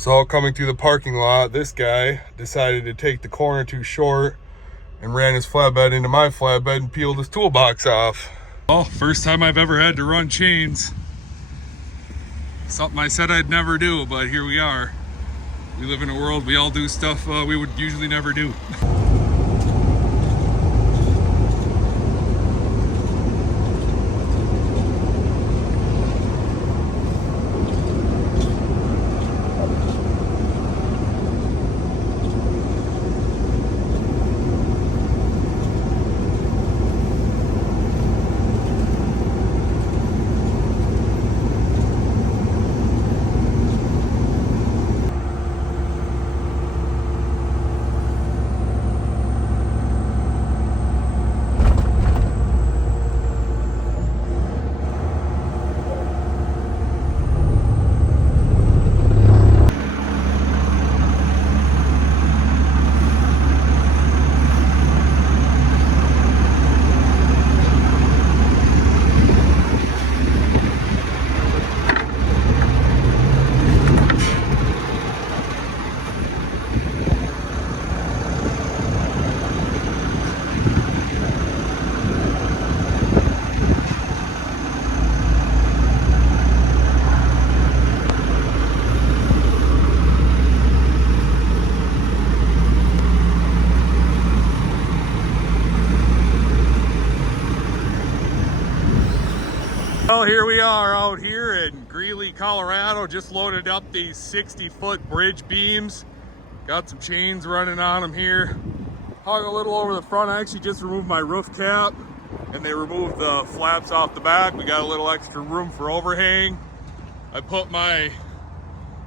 So coming through the parking lot, this guy decided to take the corner too short and ran his flatbed into my flatbed and peeled his toolbox off. Well, first time I've ever had to run chains. Something I said I'd never do, but here we are. We live in a world, we all do stuff we would usually never do. Well, here we are out here in Greeley, Colorado. Just loaded up these 60-foot bridge beams. Got some chains running on them here. Hung a little over the front. I actually just removed my roof cap and they removed the flaps off the back. We got a little extra room for overhang. I put my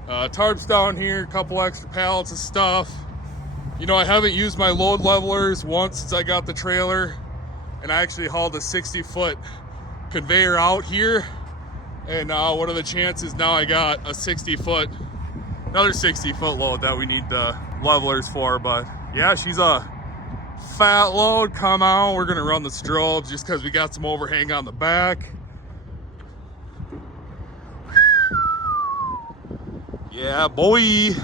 tarps down here, a couple extra pallets of stuff. You know, I haven't used my load levelers once since I got the trailer, and I actually hauled a 60-foot conveyor out here, and what are the chances now I got a another 60-foot load that we need the levelers for. But yeah, she's a fat load. Come on, we're gonna run the strobes just because we got some overhang on the back. Yeah, boy.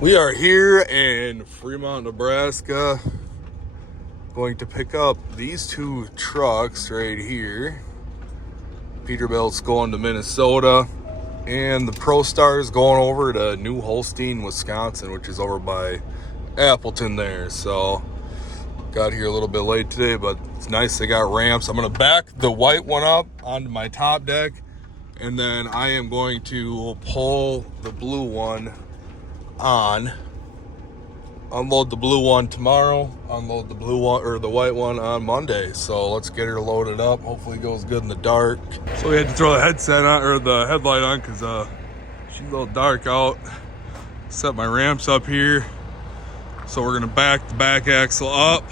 We are here in Fremont, Nebraska, going to pick up these two trucks right here. Peterbilt's going to Minnesota, and the ProStar's going over to New Holstein, Wisconsin, which is over by Appleton there. So got here a little bit late today, but it's nice they got ramps. I'm gonna back the white one up onto my top deck, and then I am going to pull the blue one on, unload the blue one tomorrow, unload the blue one or the white one on Monday. So let's get her loaded up. Hopefully it goes good in the dark. So we had to throw the headset on, or the headlight on, because she's a little dark out. Set my ramps up here. So we're gonna back the back axle up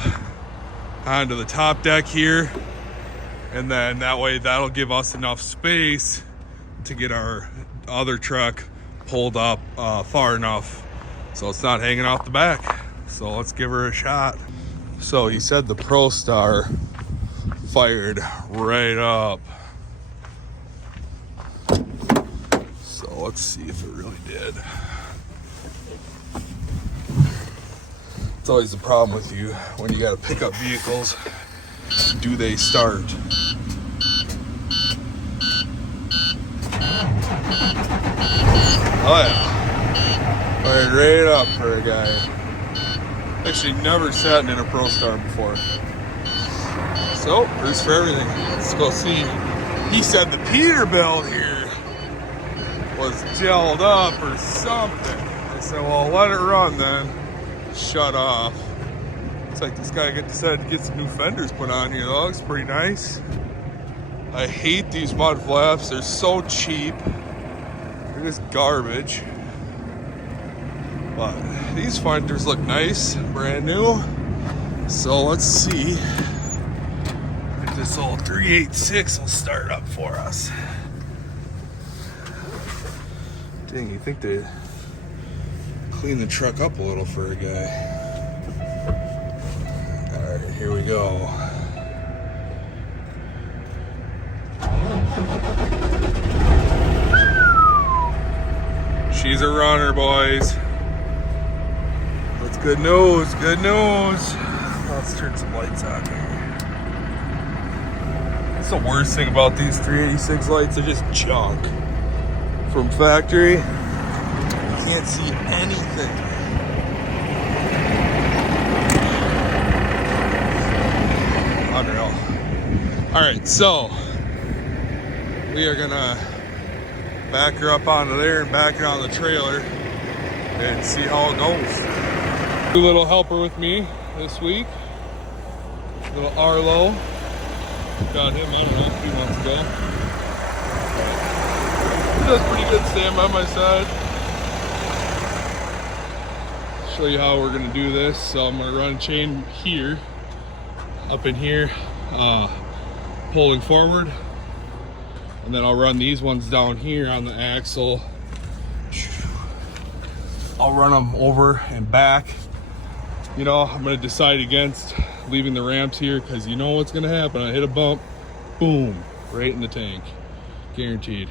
onto the top deck here, and then that way that'll give us enough space to get our other truck pulled up far enough so it's not hanging off the back. So let's give her a shot. So he said the Pro Star fired right up. So let's see if it really did. It's always the problem with you when you gotta pick up vehicles. Do they start? Oh yeah. Fired right up for a guy. Actually never sat in a Pro Star before. So, there's for everything. Let's go see. He said the Peterbilt here was gelled up or something. I said, well, let it run then. Shut off. It's like this guy decided to get some new fenders put on here though. Looks pretty nice. I hate these mud flaps. They're so cheap. They're just garbage. But these fenders look nice, brand new. So let's see if this old 386 will start up for us. Dang, you think they clean the truck up a little for a guy. Alright, here we go. She's a runner, boys. That's good news, good news. Let's turn some lights on here. That's the worst thing about these 386 lights. They're just junk. From factory, you can't see anything. Unreal. Alright, so we are gonna back her up onto there and back her on the trailer and see how it goes. A little helper with me this week. Little Arlo. Got him, I don't know, a few months ago. He does pretty good staying by my side. Show you how we're gonna do this. So I'm gonna run a chain here, up in here, pulling forward. And then I'll run these ones down here on the axle. I'll run them over and back. You know, I'm gonna decide against leaving the ramps here because you know what's gonna happen. I hit a bump, boom, right in the tank, guaranteed.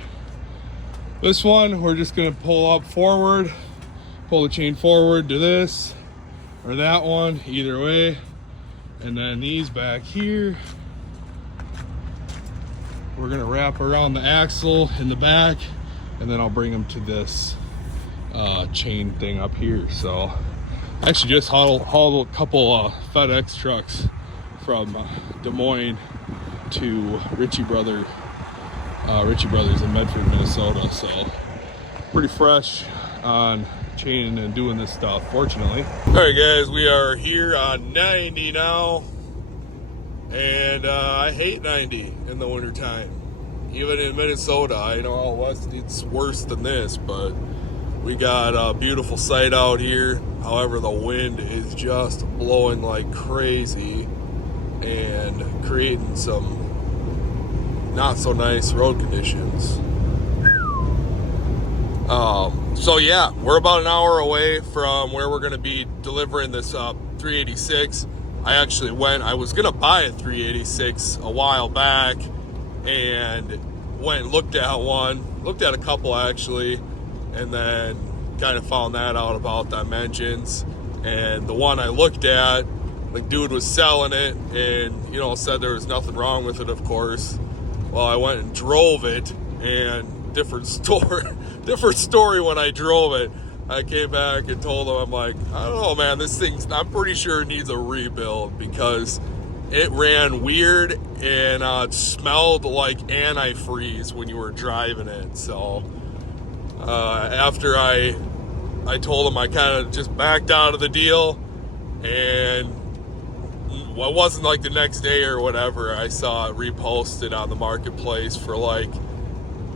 This one, we're just gonna pull up forward, pull the chain forward to this or that one, either way. And then these back here, we're gonna wrap around the axle in the back, and then I'll bring them to this chain thing up here. So I actually just hauled a couple FedEx trucks from Des Moines to Ritchie Brothers in Medford, Minnesota. So pretty fresh on chaining and doing this stuff, fortunately. All right, guys, we are here on 90 now. And I hate 90 in the wintertime. Even in Minnesota, I know out west it's worse than this, but we got a beautiful sight out here. However, the wind is just blowing like crazy and creating some not so nice road conditions. So yeah, we're about an hour away from where we're gonna be delivering this 386. I was gonna buy a 386 a while back and went and looked at a couple actually, and then kind of found that out about dimensions. And the one I looked at, the dude was selling it and, you know, said there was nothing wrong with it, of course. Well, I went and drove it, and different story when I drove it. I came back and told him, I'm like, I don't know, man, this thing, I'm pretty sure it needs a rebuild because it ran weird and it smelled like antifreeze when you were driving it. So after I told him, I kind of just backed out of the deal, and well, it wasn't like the next day or whatever, I saw it reposted on the marketplace for like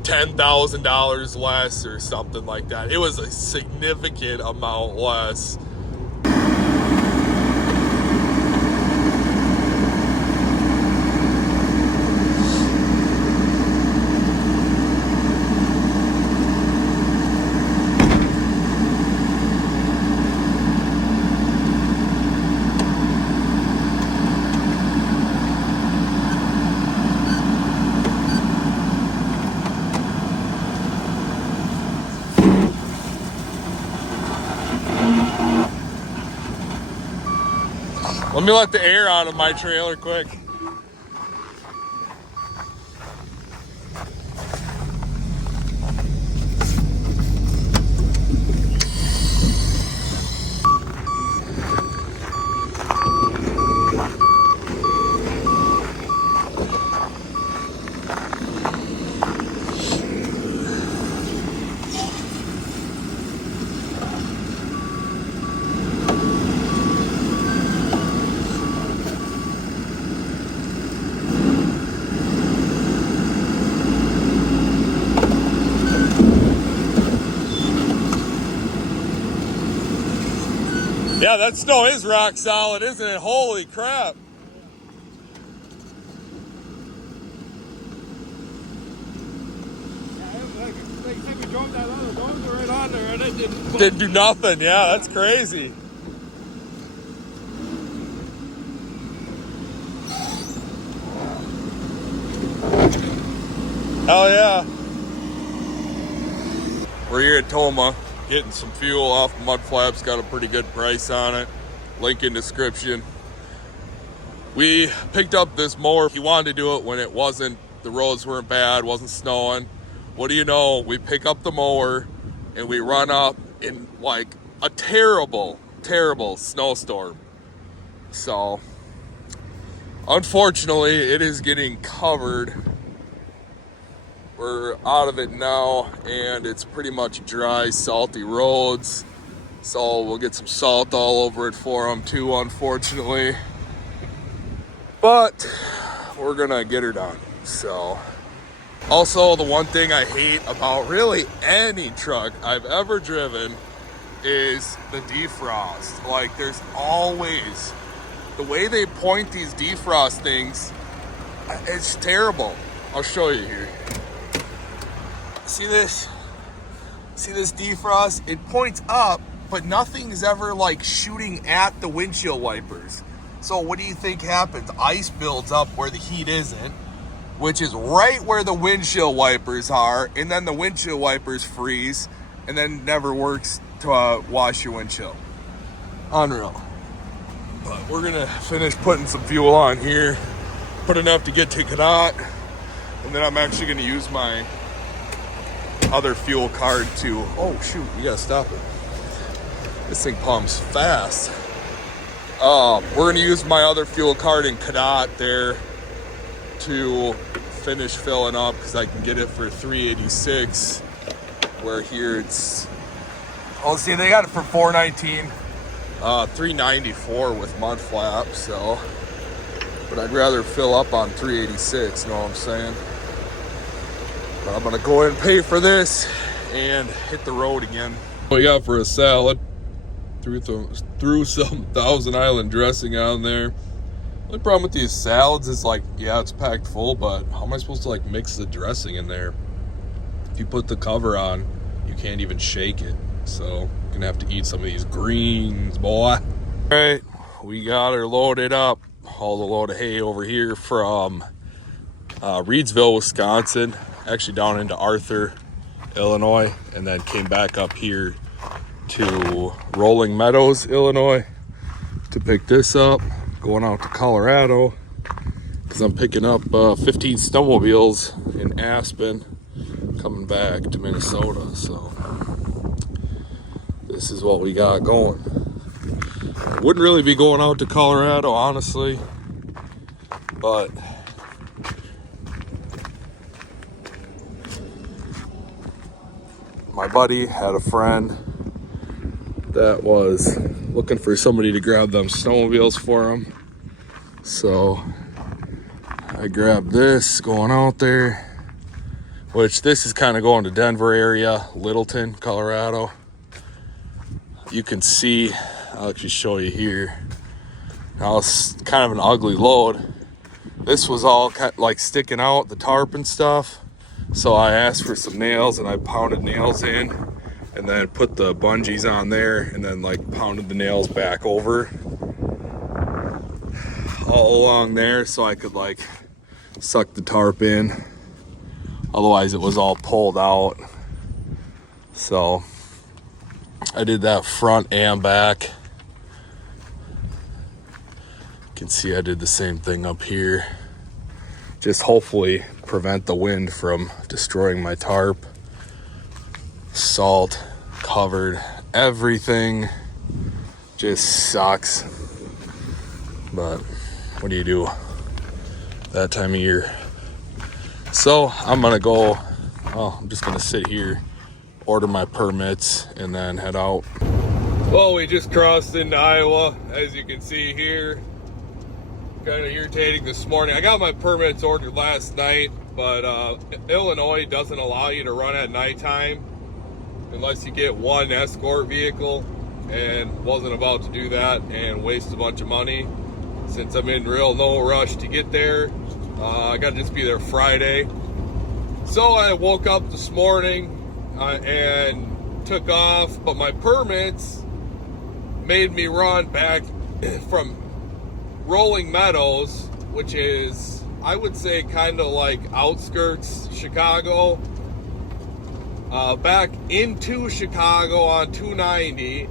$10,000 less or something like that. It was a significant amount less. Let me let the air out of my trailer quick. Yeah, that snow is rock solid, isn't it? Holy crap. We drove that other dozer right on there and it Didn't do nothing. Yeah, that's crazy. Hell yeah. We're here at Toma getting some fuel off Mud Flaps. Got a pretty good price on it. Link in description. We picked up this mower. He wanted to do it when the roads weren't bad, wasn't snowing. What do you know? We pick up the mower and we run up in like a terrible, terrible snowstorm. So, unfortunately, it is getting covered. We're out of it now and it's pretty much dry, salty roads. So we'll get some salt all over it for them too, unfortunately. But we're gonna get her done. So, also the one thing I hate about really any truck I've ever driven is the defrost. Like, there's always, the way they point these defrost things, it's terrible. I'll show you here. See this? See this defrost? It points up, but nothing's ever like shooting at the windshield wipers. So what do you think happens? Ice builds up where the heat isn't, which is right where the windshield wipers are, and then the windshield wipers freeze, and then never works to wash your windshield. Unreal. But we're gonna finish putting some fuel on here, put enough to get to Canot, and then I'm actually gonna use my other fuel card to, oh shoot, you gotta stop it. This thing pumps fast. We're gonna use my other fuel card in Canot there to finish filling up because I can get it for $3.86. Where here it's, oh, see, they got it for $4.19, $3.94 with mud flaps. So, but I'd rather fill up on $3.86. You know what I'm saying? But I'm gonna go ahead and pay for this and hit the road again. What you got for a salad? Threw some Thousand Island dressing on there. The problem with these salads is like, yeah, it's packed full, but how am I supposed to like mix the dressing in there? If you put the cover on, you can't even shake it. So you're gonna have to eat some of these greens, boy. All right, we got her loaded up. Hauled a load of hay over here from Reedsville, Wisconsin, actually down into Arthur, Illinois, and then came back up here to Rolling Meadows, Illinois to pick this up. Going out to Colorado because I'm picking up 15 snowmobiles in Aspen, coming back to Minnesota. So this is what we got going. Wouldn't really be going out to Colorado, honestly, but my buddy had a friend that was looking for somebody to grab them snowmobiles for him. So I grabbed this going out there, which this is kind of going to Denver area, Littleton, Colorado. You can see, I'll actually show you here. Now it's kind of an ugly load. This was all kind of like sticking out, the tarp and stuff. So I asked for some nails and I pounded nails in and then put the bungees on there and then like pounded the nails back over all along there so I could like suck the tarp in. Otherwise it was all pulled out. So I did that front and back. can see I did the same thing up here. Just hopefully prevent the wind from destroying my tarp. Salt covered everything. Just sucks. But what do you do that time of year? So I'm gonna go, I'm just gonna sit here, order my permits, and then head out. Well, we just crossed into Iowa, as you can see here. Kind of irritating this morning. I got my permits ordered last night, but Illinois doesn't allow you to run at nighttime unless you get one escort vehicle, and wasn't about to do that and waste a bunch of money since I'm in real no rush to get there. I got to just be there Friday. So I woke up this morning and took off, but my permits made me run back from Rolling Meadows, which is, I would say, kind of like outskirts Chicago, back into Chicago on 290,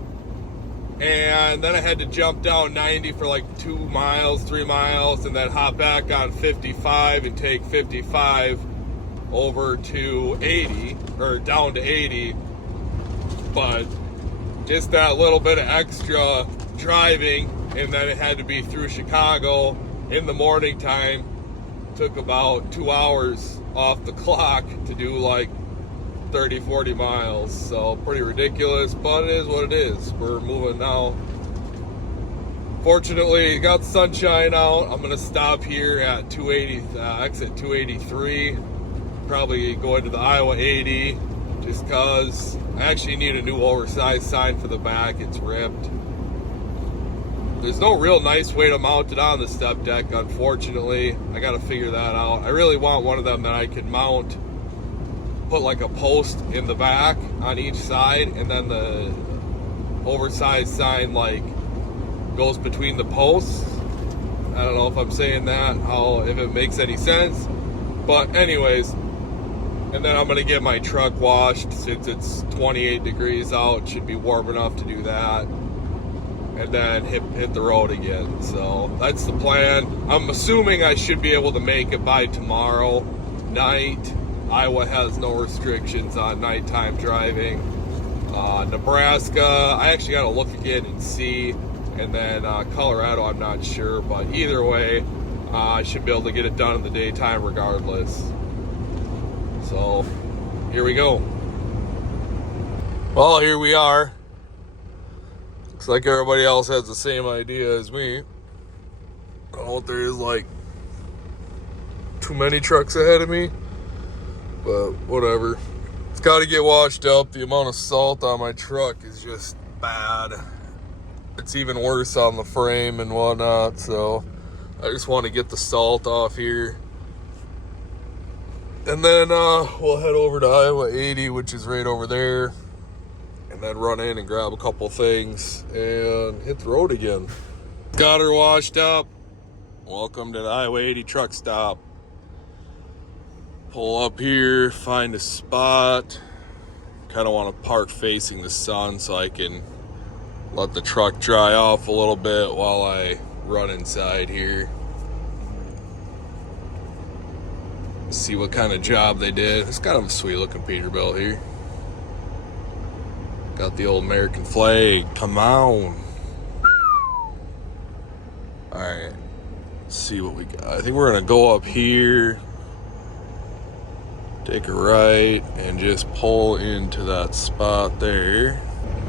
and then I had to jump down 90 for like 2 miles, 3 miles, and then hop back on 55 and take 55 over to 80, or down to 80. But just that little bit of extra driving, and then it had to be through Chicago in the morning time. Took about 2 hours off the clock to do like 30, 40 miles. So pretty ridiculous, but it is what it is. We're moving now. Fortunately, got the sunshine out. I'm gonna stop here at 280, exit 283. Probably going to the Iowa 80, just cause I actually need a new oversized sign for the back. It's ripped. There's no real nice way to mount it on the step deck, unfortunately. I gotta figure that out. I really want one of them that I can mount, put like a post in the back on each side, and then the oversized sign like goes between the posts. I don't know if I'm saying that, if it makes any sense. But anyways, and then I'm gonna get my truck washed since it's 28 degrees out. Should be warm enough to do that. And then hit the road again. So that's the plan. I'm assuming I should be able to make it by tomorrow night. Iowa has no restrictions on nighttime driving. Nebraska, I actually got to look again and see. And then Colorado, I'm not sure. But either way, I should be able to get it done in the daytime regardless. So here we go. Well, here we are. Looks like everybody else has the same idea as me. I don't know if there is like too many trucks ahead of me, but whatever. It's got to get washed up. The amount of salt on my truck is just bad. It's even worse on the frame and whatnot, so I just want to get the salt off here. And then we'll head over to Iowa 80, which is right over there. And then run in and grab a couple things and hit the road again. Got her washed up. Welcome to the Iowa 80 truck stop. Pull up here, find a spot. Kind of want to park facing the sun so I can let the truck dry off a little bit while I run inside here. See what kind of job they did. It's kind of a sweet looking Peterbilt here. Got the old American flag. Come on. Alright. Let's see what we got. I think we're going to go up here. Take a right. And just pull into that spot there.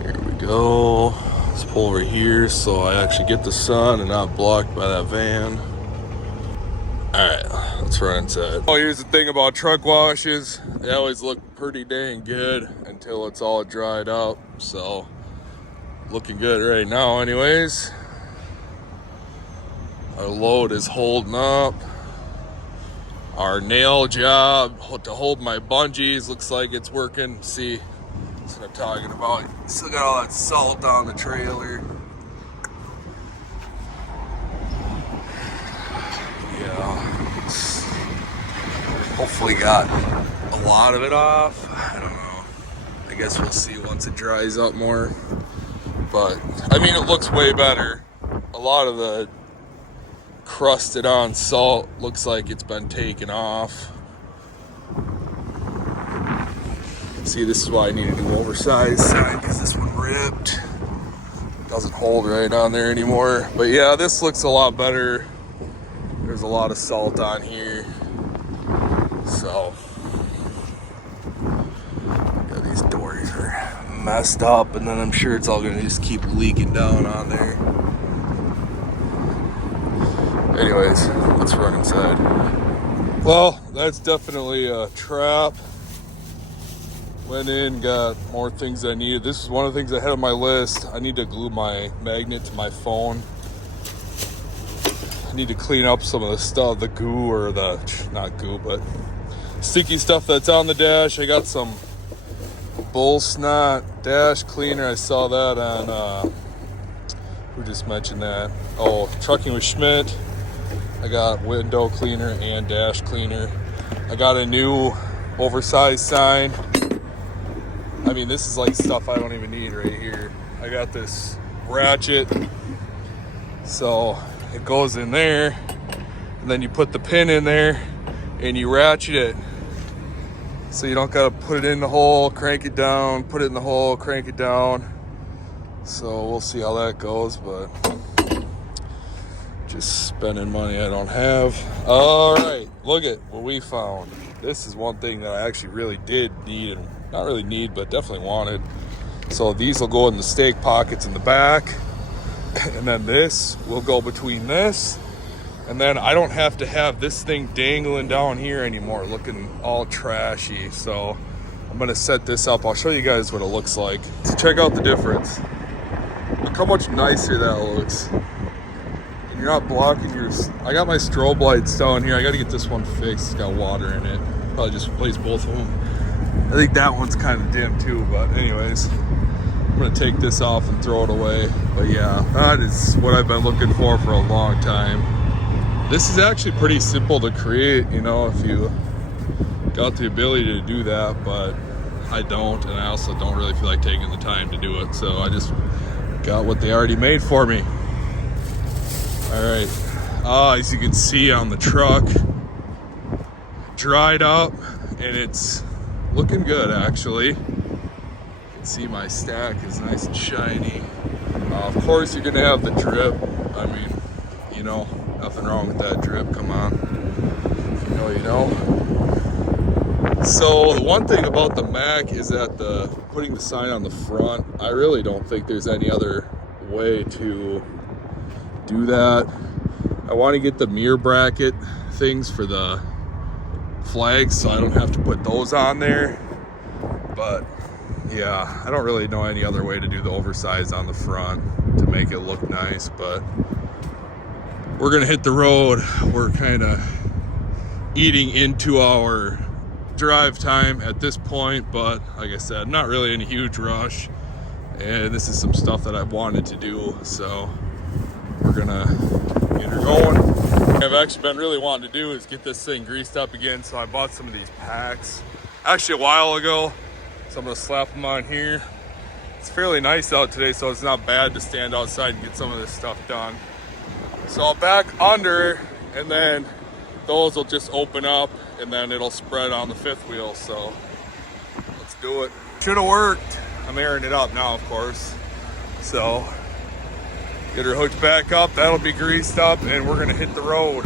Here we go. Let's pull over here so I actually get the sun and not blocked by that van. Alright. Let's run inside. Oh, here's the thing about truck washes. They always look pretty dang good until it's all dried up. So, looking good right now anyways. Our load is holding up. Our nail job to hold my bungees looks like it's working. See, that's what I'm talking about. Still got all that salt on the trailer. Yeah. Hopefully got a lot of it off. I don't know. I guess we'll see once it dries up more. But, I mean, it looks way better. A lot of the crusted on salt. Looks like it's been taken off. See, this is why I need a new oversized sign, because this one ripped. Doesn't hold right on there anymore. But yeah, this looks a lot better. There's a lot of salt on here. So, yeah, these doors are messed up, and then I'm sure it's all gonna just keep leaking down on there. Anyways, let's run inside. Well, that's definitely a trap. Went in, got more things I needed. This is one of the things I had on my list. I need to glue my magnet to my phone. I need to clean up some of the stuff, the goo, or the, not goo, but sticky stuff that's on the dash. I got some bull snot dash cleaner. I saw that on, who just mentioned that? Oh, Trucking with Schmidt. I got window cleaner and dash cleaner. I got a new oversized sign. I mean, this is like stuff I don't even need right here. I got this ratchet, so it goes in there, and then you put the pin in there and you ratchet it. So you don't gotta put it in the hole, crank it down, put it in the hole, crank it down. So we'll see how that goes, but just spending money I don't have. All right, look at what we found. This is one thing that I actually really did need, and not really need, but definitely wanted. So these will go in the stake pockets in the back, and then this will go between this, and then I don't have to have this thing dangling down here anymore looking all trashy. So I'm gonna set this up. I'll show you guys what it looks like. So check out the difference. Look how much nicer that looks. And you're not blocking your, I got my strobe lights down here. I gotta get this one fixed. It's got water in it. Probably just replace both of them. I think that one's kind of dim too, but anyways, I'm gonna take this off and throw it away. But yeah, that is what I've been looking for a long time. This is actually pretty simple to create, you know, if you got the ability to do that, but I don't, and I also don't really feel like taking the time to do it. So I just got what they already made for me. All right, as you can see on the truck, dried up, and it's looking good actually. You can see my stack is nice and shiny. Of course you're gonna have the drip. I mean, you know, nothing wrong with that drip, come on. If you know, you know. So the one thing about the Mac is that putting the sign on the front, I really don't think there's any other way to do that. I want to get the mirror bracket things for the flags so I don't have to put those on there, but yeah, I don't really know any other way to do the oversized on the front to make it look nice. But we're gonna hit the road. We're kind of eating into our drive time at this point, but like I said, not really in a huge rush, and this is some stuff that I've wanted to do, so we're gonna get her going. I've actually been really wanting to do is get this thing greased up again, so I bought some of these packs actually a while ago, so I'm gonna slap them on here. It's fairly nice out today, so it's not bad to stand outside and get some of this stuff done. So I'll back under, and then those will just open up, and then it'll spread on the fifth wheel. So let's do it. Should have worked. I'm airing it up now, of course. So get her hooked back up, that'll be greased up, and we're gonna hit the road.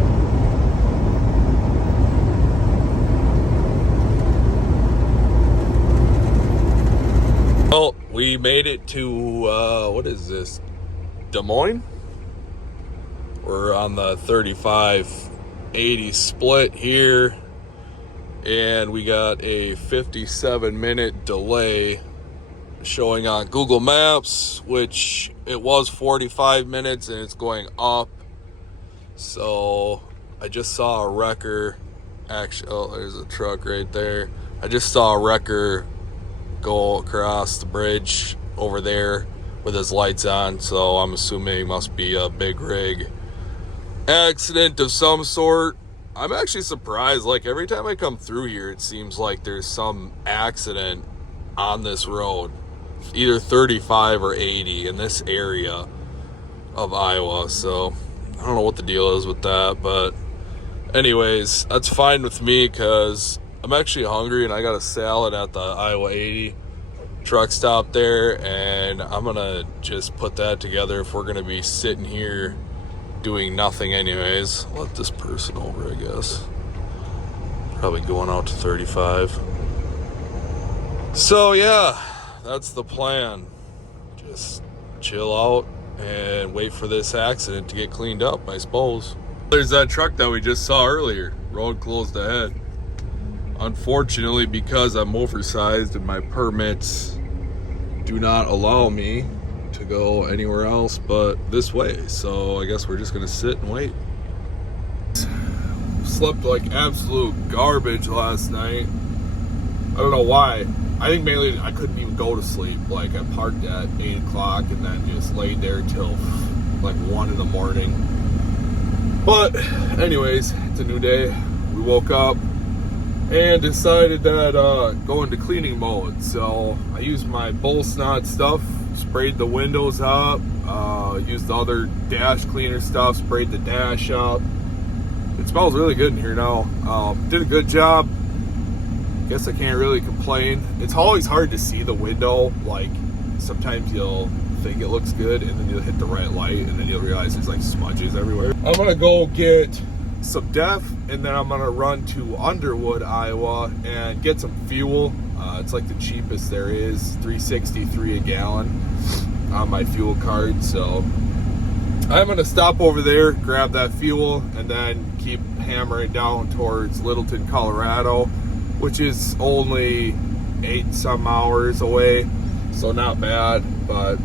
Well, we made it to, what is this, Des Moines? We're on the 35-80 split here, and we got a 57-minute delay showing on Google Maps, which it was 45 minutes and it's going up. So I just saw a wrecker, actually, oh, there's a truck right there. I just saw a wrecker go across the bridge over there with his lights on, so I'm assuming it must be a big rig accident of some sort. I'm actually surprised, like every time I come through here it seems like there's some accident on this road, either 35 or 80 in this area of Iowa. So I don't know what the deal is with that, but anyways, that's fine with me because I'm actually hungry and I got a salad at the Iowa 80 truck stop there, and I'm gonna just put that together if we're gonna be sitting here doing nothing anyways. I'll let this person over, I guess. Probably going out to 35. So yeah, that's the plan. Just chill out and wait for this accident to get cleaned up, I suppose. There's that truck that we just saw earlier. Road closed ahead. Unfortunately, because I'm oversized and my permits do not allow me to go anywhere else but this way. So I guess we're just gonna sit and wait. Slept like absolute garbage last night. I don't know why. I think mainly I couldn't even go to sleep. Like I parked at 8 o'clock and then just laid there till like 1 in the morning. But anyways, it's a new day. We woke up and decided that go into cleaning mode. So I used my bull snot stuff, sprayed the windows up, used the other dash cleaner stuff, sprayed the dash up. It smells really good in here now. Did a good job. Guess I can't really complain. It's always hard to see the window. Like sometimes you'll think it looks good and then you'll hit the right light and then you'll realize there's like smudges everywhere. I'm gonna go get some def and then I'm gonna run to Underwood, Iowa and get some fuel. It's like the cheapest there is, $3.63 a gallon on my fuel card. So I'm gonna stop over there, grab that fuel, and then keep hammering down towards Littleton, Colorado, which is only 8 some hours away, so not bad. But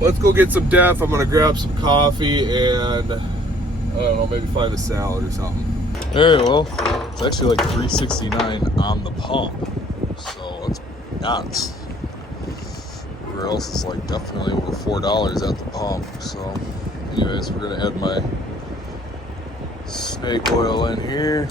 let's go get some def. I'm gonna grab some coffee and I don't know, maybe find a salad or something. Alright, well, it's actually like $3.69 on the pump, so that's nuts. Everywhere else is like definitely over $4 at the pump. So anyways, we're gonna add my snake oil in here.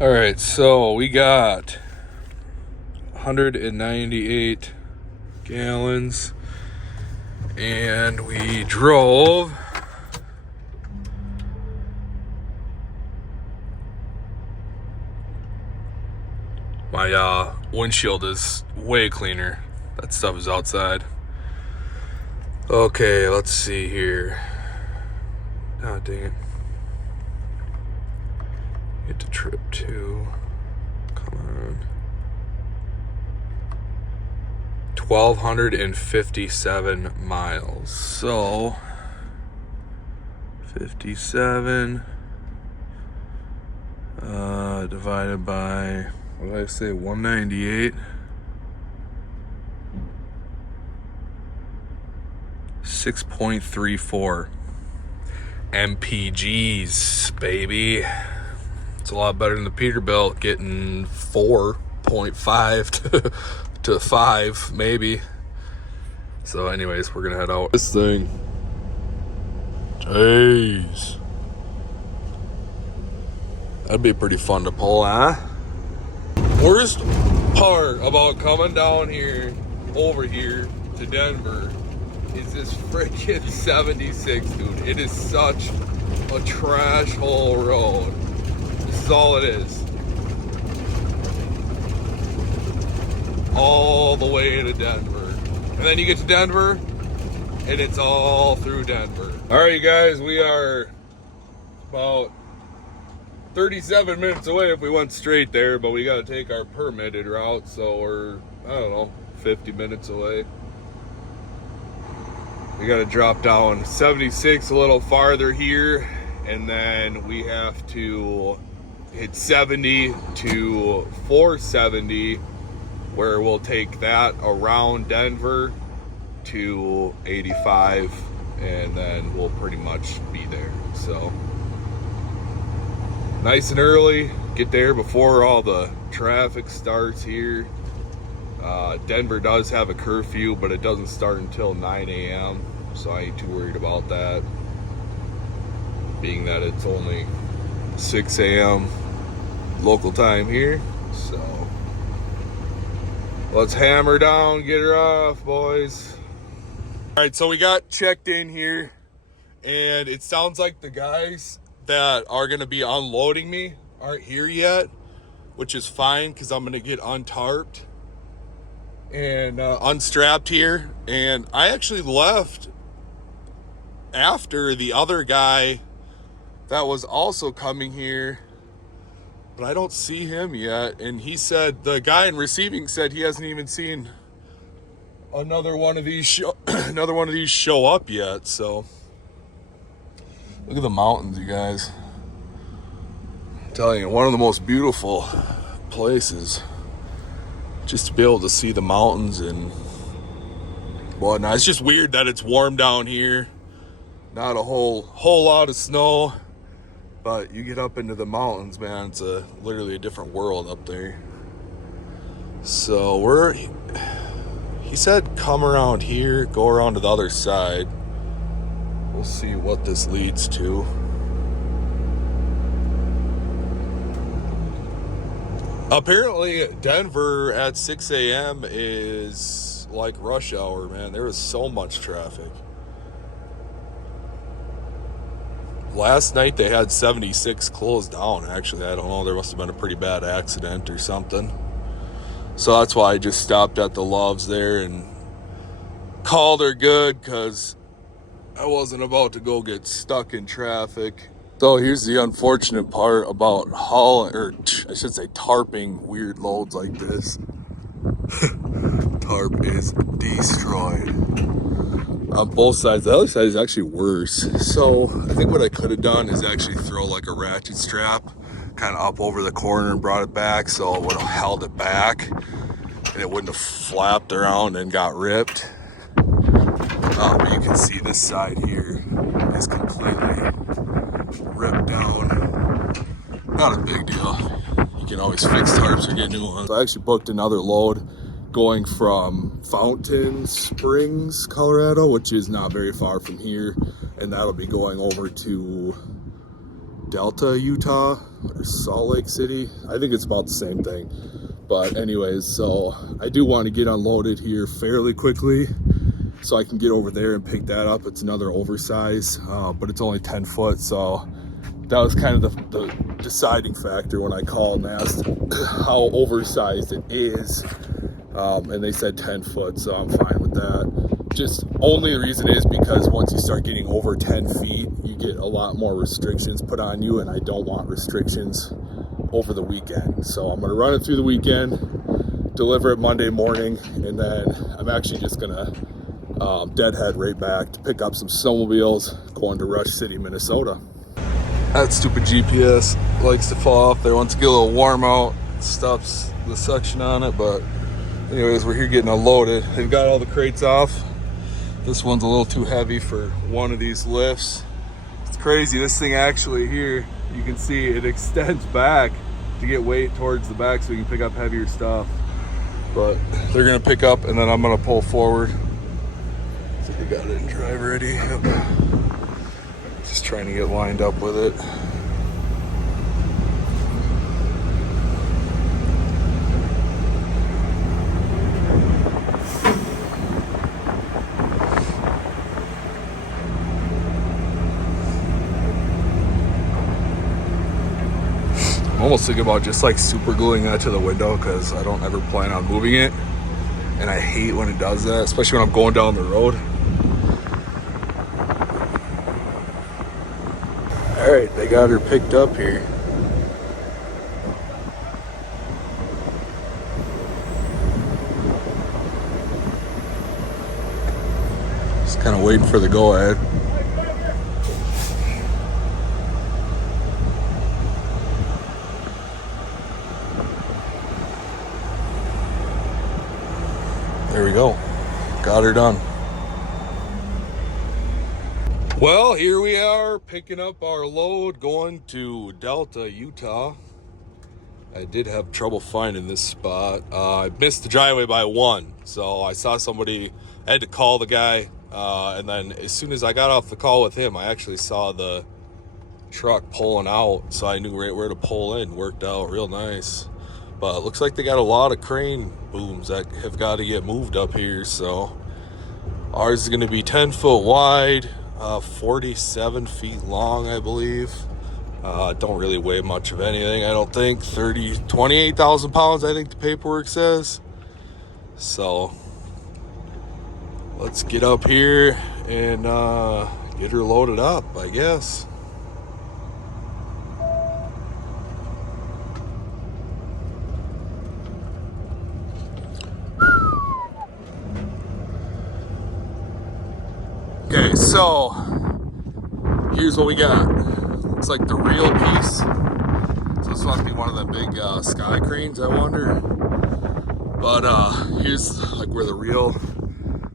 All right, so we got 198 gallons and we drove my windshield is way cleaner. That stuff is outside. Okay, let's see here. Oh, dang it. Get to trip 2. Come on. 1,257 miles. So 57 divided by, what did I say, 198? 6.34 MPGs, baby. It's a lot better than the Peterbilt getting 4.5 to 5 maybe. So anyways, we're gonna head out. This thing, jeez, that'd be pretty fun to pull, huh? Worst part about coming down here, over here to Denver, is this freaking 76, dude. It is such a trash hole road. This is all it is. All the way to Denver. And then you get to Denver, and it's all through Denver. All right, you guys, we are about 37 minutes away if we went straight there, but we got to take our permitted route, so we're, I don't know, 50 minutes away. We got to drop down 76 a little farther here, and then we have to hit 70 to 470, where we'll take that around Denver to 85, and then we'll pretty much be there. So nice and early, get there before all the traffic starts here. Denver does have a curfew, but it doesn't start until 9 a.m. So I ain't too worried about that, being that it's only 6 a.m. local time here. So let's hammer down, get her off, boys. All right, so we got checked in here, and it sounds like the guys that are going to be unloading me aren't here yet, which is fine because I'm going to get untarped and unstrapped here. And I actually left after the other guy that was also coming here, but I don't see him yet. And he said, the guy in receiving said he hasn't even seen another one of these show up yet. So look at the mountains, you guys. I'm telling you, one of the most beautiful places, just to be able to see the mountains and whatnot. It's just weird that it's warm down here, not a whole lot of snow, but you get up into the mountains, man, it's literally a different world up there. So he said come around here, go around to the other side. We'll see what this leads to. Apparently Denver at 6 a.m. is like rush hour, man. There was so much traffic. Last night they had 76 closed down, actually. I don't know, there must have been a pretty bad accident or something. So that's why I just stopped at the Loves there and called her good, because I wasn't about to go get stuck in traffic. So here's the unfortunate part about hauling, or I should say tarping weird loads like this. Tarp is destroyed on both sides. The other side is actually worse. So I think what I could have done is actually throw like a ratchet strap kind of up over the corner and brought it back, so it would have held it back and it wouldn't have flapped around and got ripped. But you can see this side here is completely ripped down. Not a big deal. You can always fix tarps or get new ones. I actually booked another load going from Fountain Springs, Colorado, which is not very far from here, and that'll be going over to Delta, Utah, or Salt Lake City. I think it's about the same thing. But anyways, so I do want to get unloaded here fairly quickly so I can get over there and pick that up. It's another oversize, but it's only 10 foot, so that was kind of the deciding factor when I called and asked how oversized it is. And they said 10 foot, so I'm fine with that. Just only the reason is because once you start getting over 10 feet, you get a lot more restrictions put on you, and I don't want restrictions over the weekend. So I'm going to run it through the weekend, deliver it Monday morning, and then I'm actually just going to deadhead right back to pick up some snowmobiles going to Rush City, Minnesota. That stupid GPS likes to fall off there once it gets a little warm out. It stops the suction on it, but anyways, we're here getting unloaded. They've got all the crates off. This one's a little too heavy for one of these lifts. It's crazy. This thing actually here, you can see it extends back to get weight towards the back so we can pick up heavier stuff. But they're gonna pick up and then I'm gonna pull forward. So they got it in drive ready. Yep. Just trying to get lined up with it. I'm almost thinking about just like super gluing that to the window because I don't ever plan on moving it, and I hate when it does that, especially when I'm going down the road. All right, they got her picked up here. Just kind of waiting for the go ahead. There we go. Got her done. Well, here we are picking up our load going to Delta, Utah I did have trouble finding this spot. I missed the driveway by 1, so I saw somebody. I had to call the guy, and then as soon as I got off the call with him, I actually saw the truck pulling out, so I knew right where to pull in. Worked out real nice. But it looks like they got a lot of crane booms that have got to get moved up here. So ours is going to be 10 foot wide, 47 feet long, I believe. Don't really weigh much of anything, I don't think. 28,000 pounds, I think the paperwork says. So let's get up here and get her loaded up, I guess. Okay, so here's what we got. Looks like the reel piece. So this must be one of the big sky cranes, I wonder. But here's like where the reel,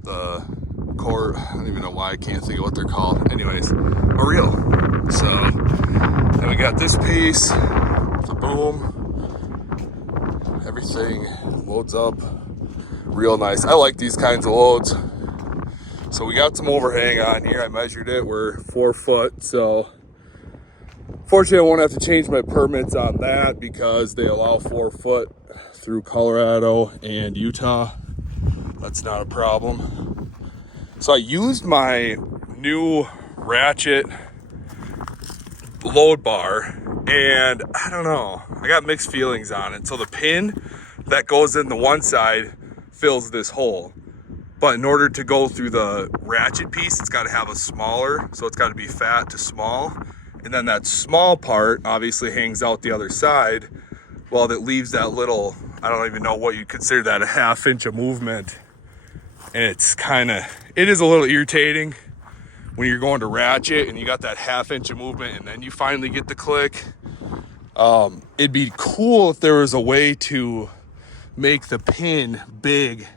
the core, I don't even know why I can't think of what they're called. Anyways, a reel. So then we got this piece, the boom. Everything loads up real nice. I like these kinds of loads. So we got some overhang on here. I measured it. We're 4 foot. So fortunately, I won't have to change my permits on that because they allow 4 foot through Colorado and Utah. That's not a problem. So I used my new ratchet load bar, and I don't know. I got mixed feelings on it. So the pin that goes in the one side fills this hole. But in order to go through the ratchet piece, it's got to have a smaller, so it's got to be fat to small. And then that small part obviously hangs out the other side. Well, that leaves that little, I don't even know what you'd consider that, a 1/2 inch of movement. And it is a little irritating when you're going to ratchet and you got that 1/2 inch of movement and then you finally get the click. It'd be cool if there was a way to make the pin big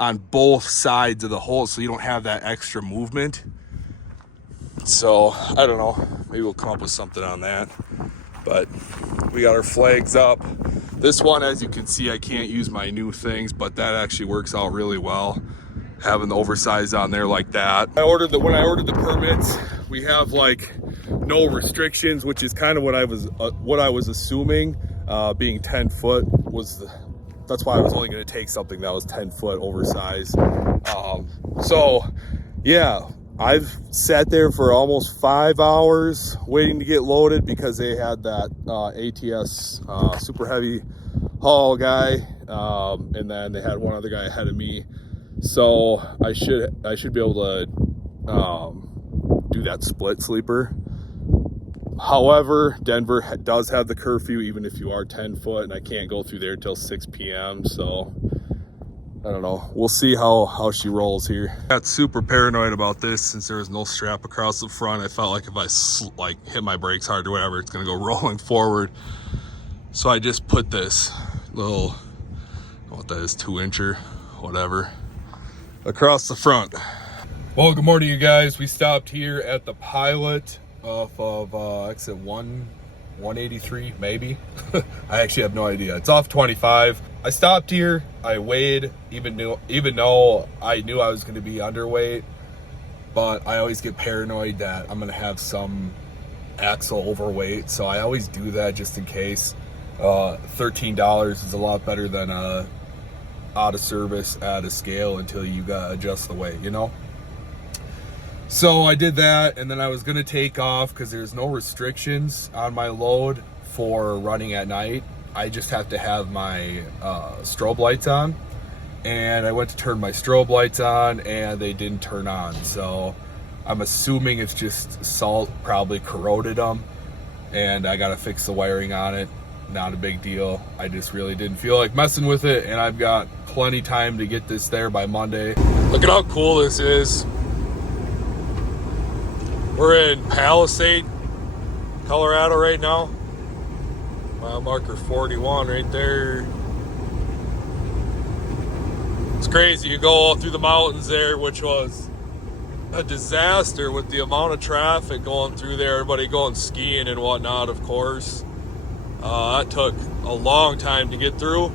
on both sides of the hole so you don't have that extra movement. So I don't know, maybe we'll come up with something on that. But we got our flags up. This one, as you can see, I can't use my new things, but that actually works out really well, having the oversized on there like that. When I ordered the permits, we have like no restrictions, which is kind of what I was assuming. Being 10 foot that's why I was only going to take something that was 10 foot oversized. So yeah, I've sat there for almost 5 hours waiting to get loaded because they had that ATS super heavy haul guy, and then they had one other guy ahead of me. So I should be able to do that split sleeper. However, Denver does have the curfew even if you are 10 foot, and I can't go through there till 6 p.m. So I don't know. We'll see how she rolls here. I got super paranoid about this since there was no strap across the front. I felt like if I hit my brakes hard or whatever, it's gonna go rolling forward. So I just put this little, I don't know what that is, 2-incher, whatever, across the front. Well, good morning, you guys. We stopped here at the Pilot off of exit 183, maybe. I actually have no idea. It's off 25. I stopped here. I weighed, even though I knew I was going to be underweight, but I always get paranoid that I'm going to have some axle overweight, so I always do that just in case. $13 is a lot better than out of service at a scale until you got to adjust the weight, you know? So I did that, and then I was gonna take off because there's no restrictions on my load for running at night. I just have to have my strobe lights on, and I went to turn my strobe lights on and they didn't turn on. So I'm assuming it's just salt probably corroded them, and I gotta fix the wiring on it. Not a big deal. I just really didn't feel like messing with it, and I've got plenty time to get this there by Monday. Look at how cool this is. We're in Palisade, Colorado right now. Mile marker 41 right there. It's crazy. You go through the mountains there, which was a disaster with the amount of traffic going through there. Everybody going skiing and whatnot, of course. That took a long time to get through,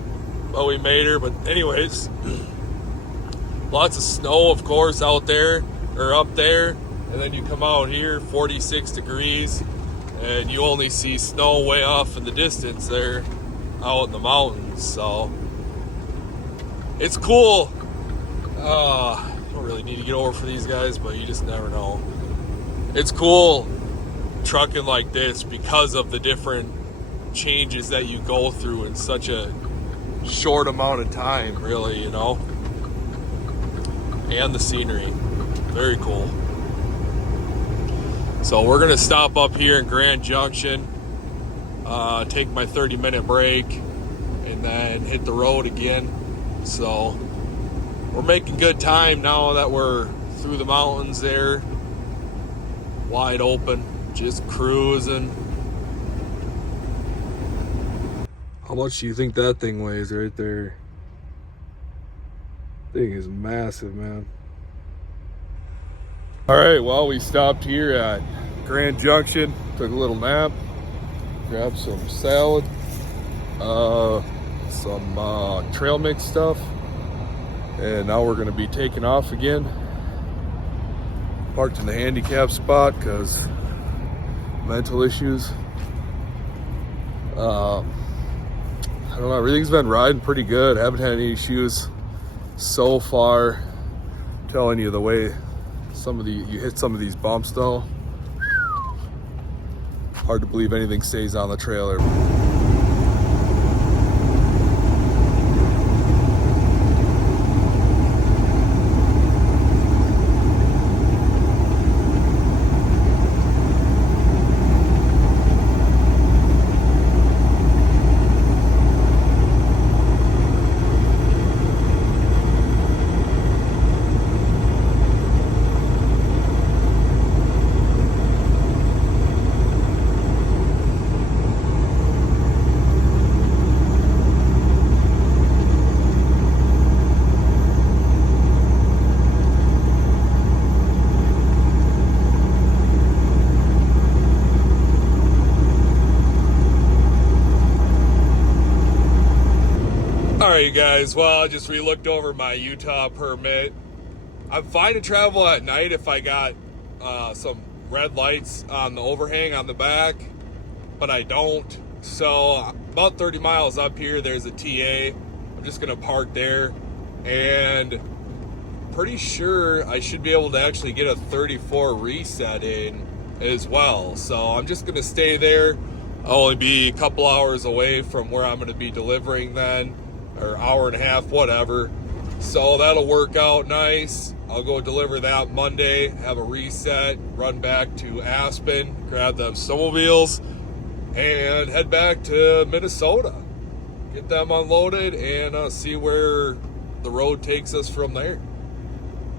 but we made her. But anyways, lots of snow, of course, out there or up there, and then you come out here, 46 degrees, and you only see snow way off in the distance there out in the mountains. So it's cool. You don't really need to get over for these guys, but you just never know. It's cool trucking like this because of the different changes that you go through in such a short amount of time, really, you know. And the scenery, very cool. So we're gonna stop up here in Grand Junction, take my 30-minute break, and then hit the road again. So we're making good time now that we're through the mountains there, wide open, just cruising. How much do you think that thing weighs right there? Thing is massive, man. All right, well, we stopped here at Grand Junction, took a little nap, grabbed some salad, some trail mix stuff, and now we're gonna be taking off again. Parked in the handicap spot because mental issues. I don't know, everything's been riding pretty good. Haven't had any issues so far. I'm telling you, the way you hit some of these bumps though, hard to believe anything stays on the trailer. Alright, you guys, well, I just re-looked over my Utah permit. I'm fine to travel at night if I got some red lights on the overhang on the back, but I don't. So about 30 miles up here, there's a TA. I'm just gonna park there, and pretty sure I should be able to actually get a 34 reset in as well. So I'm just gonna stay there. I'll only be a couple hours away from where I'm gonna be delivering then, or hour and a half, whatever. So that'll work out nice. I'll go deliver that Monday, have a reset, run back to Aspen, grab them snowmobiles, and head back to Minnesota. Get them unloaded and see where the road takes us from there.